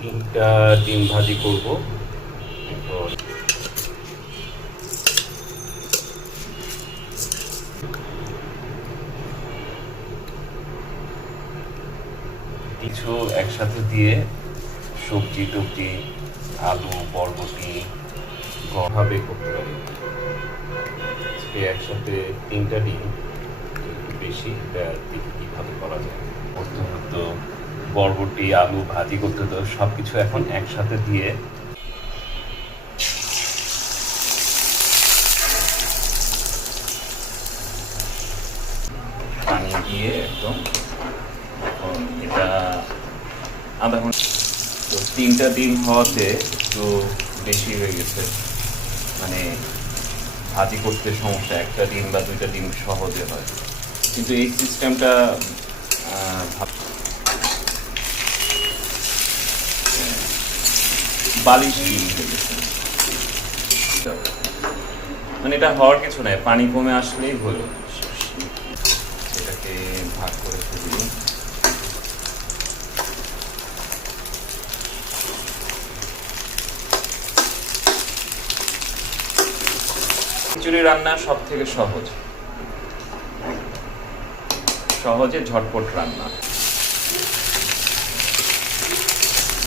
তিনটা ডিম ভাজি করব। কিছু একসাথে দিয়ে সবজি টবজি, আলু, বরবটি ভাবে করতে পারি। একসাথে তিনটা ডিম, একটু বেশি, দেখি কীভাবে করা যায়। করতে হতো বরবটি, আলু ভাজি করতে হতো, সব কিছু এখন একসাথে দিয়ে পানি দিয়ে একদম। এখন এটা আধা ঘন্টা, তো তিনটা ডিম হওয়াতে একটু বেশি হয়ে গেছে, মানে ভাজি করতে সমস্যা, একটা ডিম বা দুইটা ডিম সহজে হয়, কিন্তু এই সিস্টেমটা বালিশ ডিম হয়ে গেছে। মানে এটা হওয়ার কিছু নাই, পানি কমে আসলেই হলো। এটাকে ভাগ করে ফেলি। খিচুড়ি রান্না সব থেকে সহজে ঝটপট রান্না।